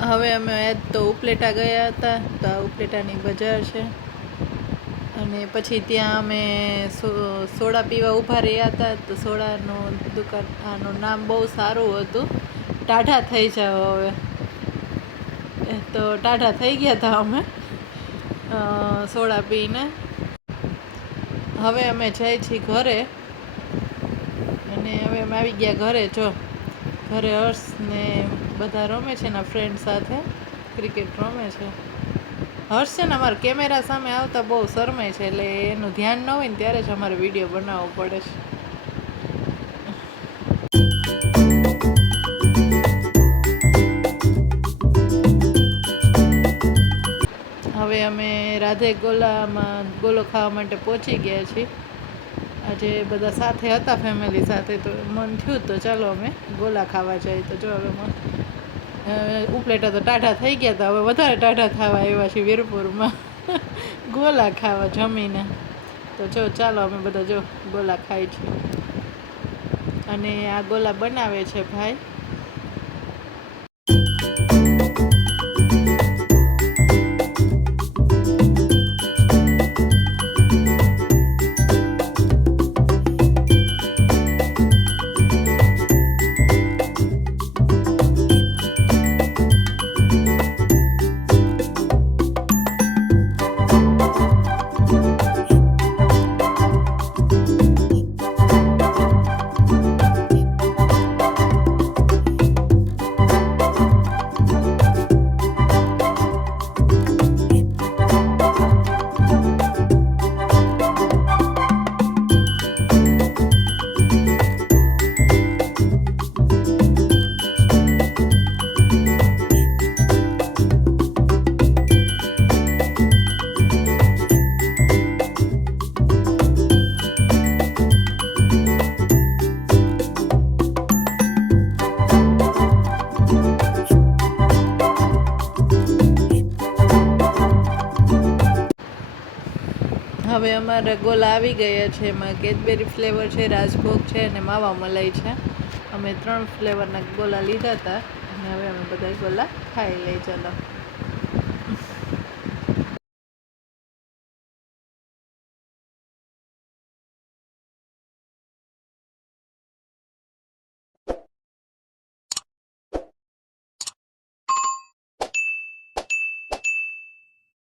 હવે અમે આજ તો ઉપલેટા ગયા હતા, તો આ ઉપલેટાની બજાર છે. અને પછી ત્યાં અમે સોડા પીવા ઊભા રહ્યા હતા, તો સોડાનું દુકાન આનું નામ બહુ સારું હતું, ટાઢા થઈ જાવ હવે. તો ટાઢા થઈ ગયા હતા અમે સોડા પીને. હવે અમે જઈએ છીએ ઘરે, અને હવે અમે આવી ગયા ઘરે. જો ઘરે હર્ષ ને બધા રમે છે એના ફ્રેન્ડ સાથે, ક્રિકેટ રમે છે. હર્ષ છે ને અમારા કેમેરા સામે આવતા બહુ શરમાય છે, એટલે એનું ધ્યાન ન હોય ને ત્યારે જ અમારે વિડીયો બનાવવો પડે છે. હવે અમે રાધે ગોલામાં ગોલો ખાવા માટે પહોંચી ગયા છીએ. આજે બધા સાથે હતા ફેમિલી સાથે, તો મન થયું તો ચાલો અમે ગોલા ખાવા જઈએ. તો જો હવે ઉપલેટા તો ટાઢા થઈ ગયા હતા, હવે વધારે ટાઢા થવા આવ્યા છીએ વીરપુરમાં ગોલા ખાવા જમીને. તો જો ચાલો અમે બધા જો ગોલા ખાઈ છીએ. અને આ ગોલા બનાવે છે ભાઈ. હવે અમારા ગોલા આવી ગયા છે. એમાં કેડબેરી ફ્લેવર છે, રાજભોગ છે અને માવા મલાઈ છે. અમે 3 ફ્લેવરના ગોલા લીધા હતા, અને હવે અમે બધા ગોલા ખાઈ લઈ. ચાલો.